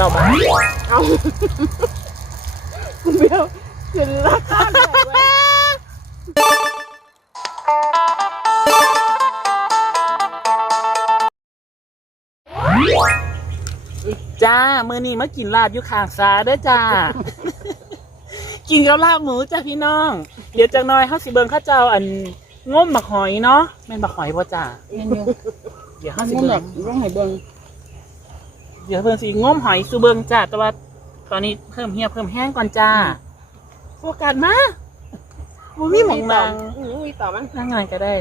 จ้าบาเอาคุณเบลขึ้นราคาเลยเว้จ้า มือนี้มากินลาบอยู่ข้างซาเด้อจ้า กินกับลาบหมูจ้าพี่น้อง เดี๋ยวจังน้อยเฮาสิเบิ่งข้าเจ้าอันง้มบักหอยเนาะแม่นบักหอยบ่จ้าเดี๋ยวเฮาสิเบิ่งร้องไห้เบิ่ง เดี๋ยวเพิ่นสิง้มหอยสู่เบิ่งจ้าแต่ว่าตอนนี้เพิ่มเฮียเพิ่มแห้งก่อนจ้าโฟกัสมาบ่มีหมองนางอืมมีต่อมั้งนั่งไงก็ได้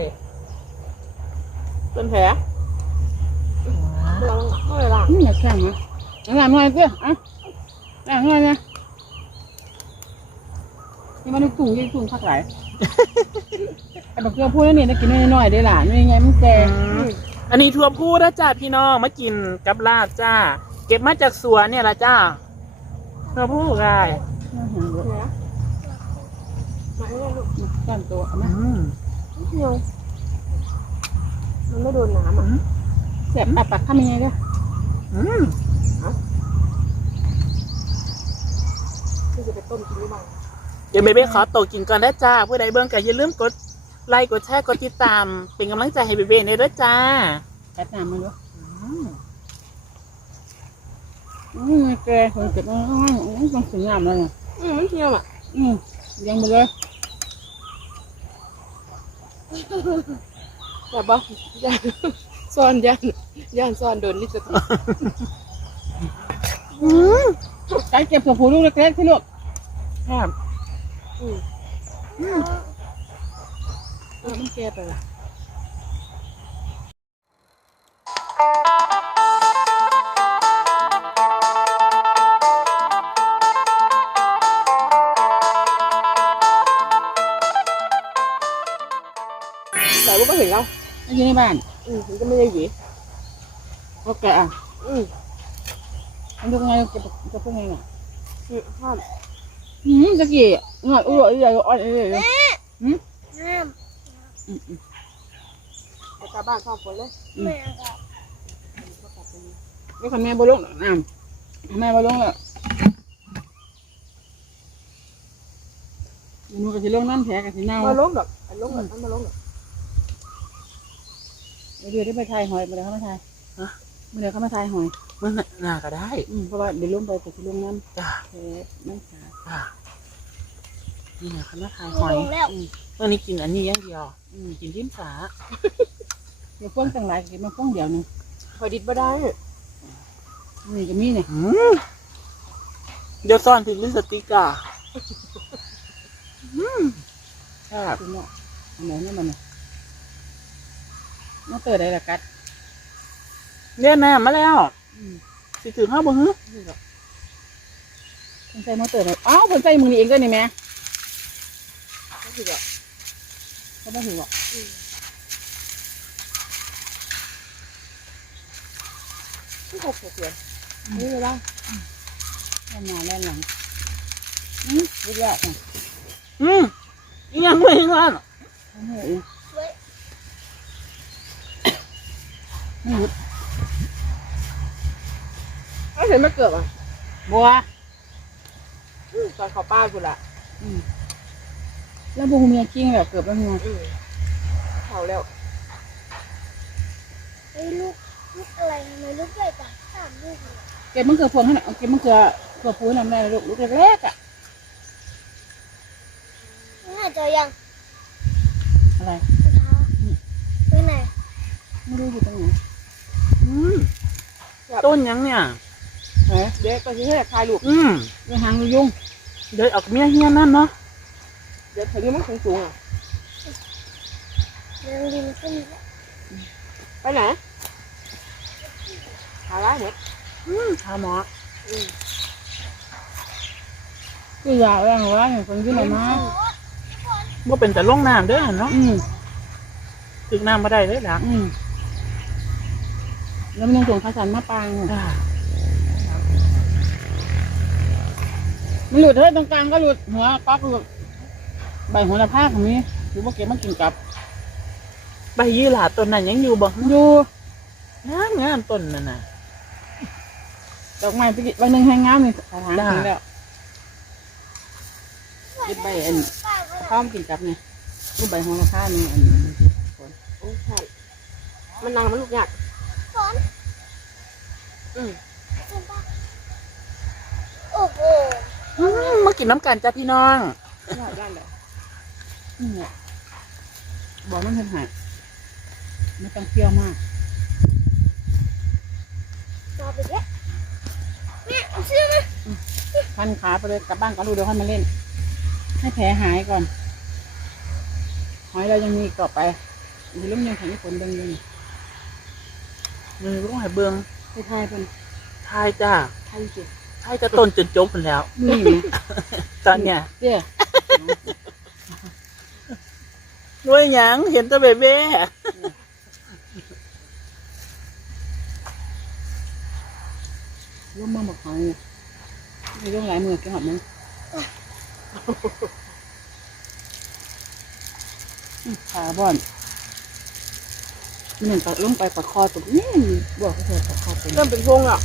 เป็นแผลเราไม่เวลานี่อยากแข่งนะหลานหน่อยเพื่อนอะหลานหน่อยนะนี่มันตุ่งยี่ตุ่งพักหลายไอ้บักเกลือพูดแล้วนี่ได้กินน้อยๆได้หลานนี่ไงมันแก่ อันนี้ทั่วพูนะจ้าพี่น้องมากินกับลาบจ้า เก็บมาจากสวนเนี่ยละจ้าทั่วพูได้แผลมาให้ลูกก้านตัวเอาไหมอืมเหี่ยวมันไม่โดนน้ำอะแสบปากปากข้ามยังไงเด้ออืมที่จะไปต้มกินหรือเปล่าเดี๋ยวเบเบ้ขอตัวกินก่อนนะจ้าผู้ใดเบิ่งก็อย่าลืมกด ไลค์กดแชร์กดติดตาม เป็นกำลังใจให้เบเบ้ในเด้อจ้ากัดน้ำมันด้ยอืมอืมแกคนเก็บมันต้องสวยงามเลยอืมมันเหี่ยวอะ อืมยังไปเลยแบบว่าย่านซ่อนย่านย่านซ่อนโดนลิปสติกไก่เก็บตัวผูลูกเล็กๆที่ลูกครับอืม เออมันแก่ไปละแต่ว่าก็เห็นแล้วอยู่ในบ้าน อืมมันก็ไม่ได้หวีเขาแกอะ อืมมันดูไงเก็บจะพูดไงอะอืมห้ามอืมตะกี้เงาอุ้ยใหญ่อ่อนเลยห้ามไปกลับบ้านเข้าฝนเลยแม่ครับไม่คนแม่บ่ลงน้ำแม่บ่ลงแล้วหนูก็สิลงน้ำแผลก็สิเน่ามาลงดอกอันลงดอกมันมาลงดอกเดี๋ยวได้ไปทายหอยไปเดี๋ยวเขามาทายเดี๋ยวเขามาทายหอยมันน่าก็ได้ อืมเพราะว่าเดี๋ยวลงไปก็สิลงน้จ้าำแผลน้ำขาจ้านี่นะคณะทายหหอยลงแล้วเมื่อนี้กินอันนี้อย่างเดียว อืมกินลิ้นสาเดี๋ยวฟ้องต่างหลายกินมาฟ้องเดียวนึงคอยดิดบ่ได้นี่ก็มีเนี่ยอืมเดี๋ยวซ่อนถึงลิปสติกอะอืมครับคุณเนาะอันไหนนี่มันเนี่ยมาเติร์ดอะไรล่ะกัดเนี่ยแน่มาแล้ว อืมสิถึงห้าบ่ฮึคนใส่มาเติร์ดเลยอ้าวคนใส่มือนี่เองด้วยนี่แม่ก็คือแบบเขาไม่ถือหรอกที่หกเสียนี่เลยล่ะแล่นหน้าแล่นหลังอืมรู้ยากอะอืมยังไม่งานเขาเหนื่อยเองไม่หยุดถ้าเห็นมาเกือบอะบัวตอนเขาป้ากูละอืม แล้วบูมีกิ้งแบบเกือบแล้วงัวอืมเขาแล้วไอ้ลูกลูกอะไรทำไมลูกใหญ่จังสามลูกเลยเก็บมันเกือบพวงให้หน่อยเอาเก็บมันเกือบเกือบพูนำได้เลยลูกลูกเล็กๆอะไม่หายใจยังอะไรสุดท้ายไปไหนไม่รู้อยู่ตรงไหนอืมต้นยังเนี่ยไหนเด็กก็ที่ให้คลายลูกอืมมีหางมียุงเดี๋ยวเออกเมียเฮียนั่นเนาะ เด็กถึงมันสูงสูงอะเรื่องดินขึ้นแล้วไปไหนหาร้านเนี่ยอืมหาหมออืมคือยาวแรงว่าอย่างคนที่ไหนมาว่าเป็นแต่ล่องน้ำเด้อเนาะอืมถึงน้ำมาได้เลยหลังอืมแล้วมันยังส่งข้าวสารมาปางอะจ้ามันหลุดเฮ้ยตรงกลางก็หลุดหัวป๊อกหลุด ใบหัวละผ้าของนี้หรือว่าเก็บมากินกับใบยี่หร่าต้นนั้นยังอยู่บ่อยู่งามงามต้นนั่นน่ะ ดอกไม้ไปกินวันหนึ่งให้งามนี่ทางถึงแล้วกินใบอันป้าก็ข้าวกินกับเนี่ยรูปใบหัวละผ้านี่อันโอ้ใช่มันนางมันลูกยากสอนอืมจริงปะโอ้โหอืมมากินน้ำกันจ้าพี่น้อง ยากได้เลย นี่แหละบอกมันเพิ่นหายไม่ต้องเปรี้ยวมากมาไปเยอะแม่เอาชื่อมาพันขาไปเลยกลับบ้านก็รู้เดี๋ยวค่อยมาเล่น ให้แผลหายก่อน หอยเรายังมีอีกต่อไปอยู่ลุ่มยังแข็งฝนเดิงอยังมือลูกหายเบืองให้ทายเพิ่นทายจ้าทายสิทายจะต้นจนจบไปแล้วนี่ไหมตอนเนี้ยเจ้ ด้วยหยังเห็นแตะเบเบ้ร่วมมือบอกหอยมีเรื่องหลายมือแกหอดมั้งอื้อขาบ่อนหนึ่งตัดลงไปปัดคอตุกนี่บอกเขาเถอะปัดคอเป็นเริ่มเป็นพงแล้ว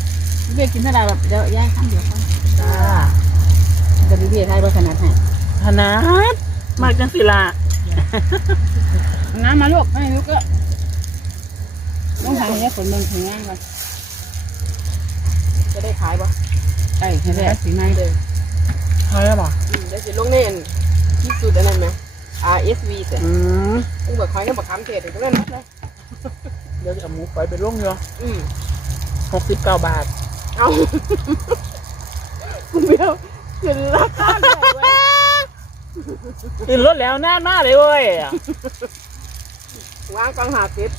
เบี้ยกินเท่าไหร่แบบเดี๋ยวย่างข้างเดียวข้างจ้าจะมีเบี้ยไทยบ่ขนาดไหน ธนัดมากจังสิละเอา น้ำมาลูกไม่ลูกก็ต้องทางนี้ฝนเมืองถึงง่ายก่อนจะได้ขายปะไอ้ให้ได้สีไม้เดี๋ยวทายแล้วป่ะอืมเดี๋ยวจะลงเน่นที่สุดอันนั้นไหม RSV แต่อืมต้องบอกคอยก็บอกคำเทศถึงตรงนั้นนะเดี๋ยวจะเอาหมูไปไปล่วงอยู่อืมหกสิบเก้าบาท เอาคุณเบี้ยวขึ้นราคาเลยเว้ย ขึ้นรถแล้วน่านมากเลยเว้ยวางกองหาสิบ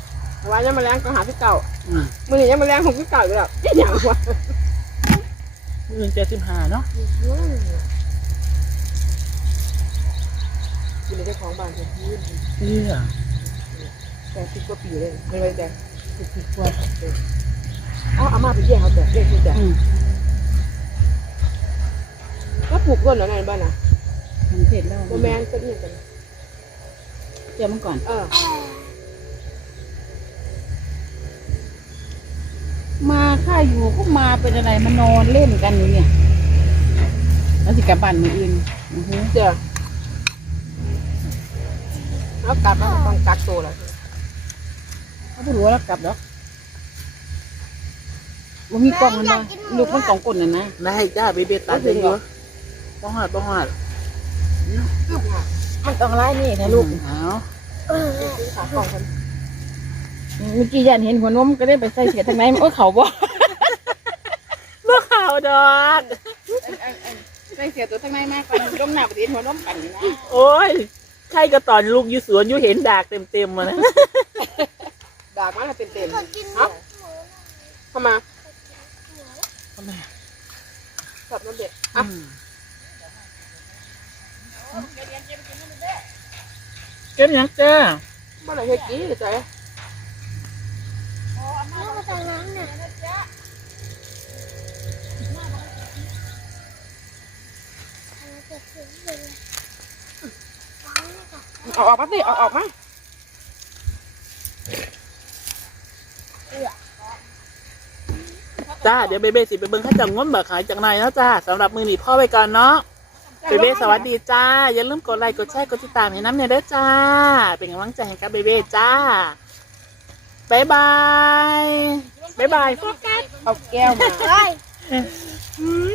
วางยังมาแรงกองหาที่เก่าอืมมือนี้ยังมาแรงของที่เก่าอยู่แล้วยี่หยังวะเงินเจ็ดสิบห้าเนาะกินในเจ้าของบ้านเพิ่นยืนเพื่อแต่สิบกว่าปีเลยไม่เลยแต่สิบกว่าอ๋ออาม่าไปแย่งเขาแต่เรียกคุณแต่อืมก็ปลูกต้นแล้วไงบ้านน่ะ ทำเสร็จแล้วโมแมนก็นี่กันเดี๋ยวมันก่อน เออ มาข้าอยู่ก็มาเป็นอะไรมานอนเล่นกันอยู่เนี่ย แล้วสิกลับบ้านมืออื่นอือฮึเดี๋ยวแล้วกลับแล้วต้องกักตัวแล้วเขาไม่รู้ว่าเรากลับหรอกว่ามีกล้องมันมาลูกมันสองคนน่ะนะได้จ้าเบเบ้ตัดเลยอยู่บ้องหัดบ้องหัด มันต้องไล่นี่นะลูกเอาเออซื้อขากล่องคนเมื่อกี้ยันเห็นหัวนมก็ได้ไปใส่เสียทางไหนโอ้ยเขาบ่บ่ข่าวดอกใส่เสียตัวทางไหนมากกว่าลมหนาปฏิทินหัวนมปั่นอยู่นะโอ้ยใครก็ตอนลูกอยู่สวนอยู่เห็นดากเต็มๆมานะดากมันเต็มเต็ม ขอกินห เอ้า มู เข้ามา ทำไม สับน้ำเด็ดอะ เก็บหยังจ้าเมื่ไหร่เฮ็ดกี้ใจแม่มาจากน้ำเนี่ยเอาอเลยล้างเลยค่ะเออกมาสิเอาออกมาจ้าเดี๋ยวเบเบสิไปเบิ่งข้าจังง้มบักขายจากไหนแล้วจ้าสำหรับมือหนีพ่อไปก่อนเนาะ เบเบ้สวัสดีจ้า อย่าลืมกดไลค์กดแชร์กดติดตามให้น้ำเนี่ยเด้อจ้า เป็นกำลังใจให้กับเบเบ้จ้าบายบายบายบายโฟกัสเอาแก้วมาเฮ้ยอืม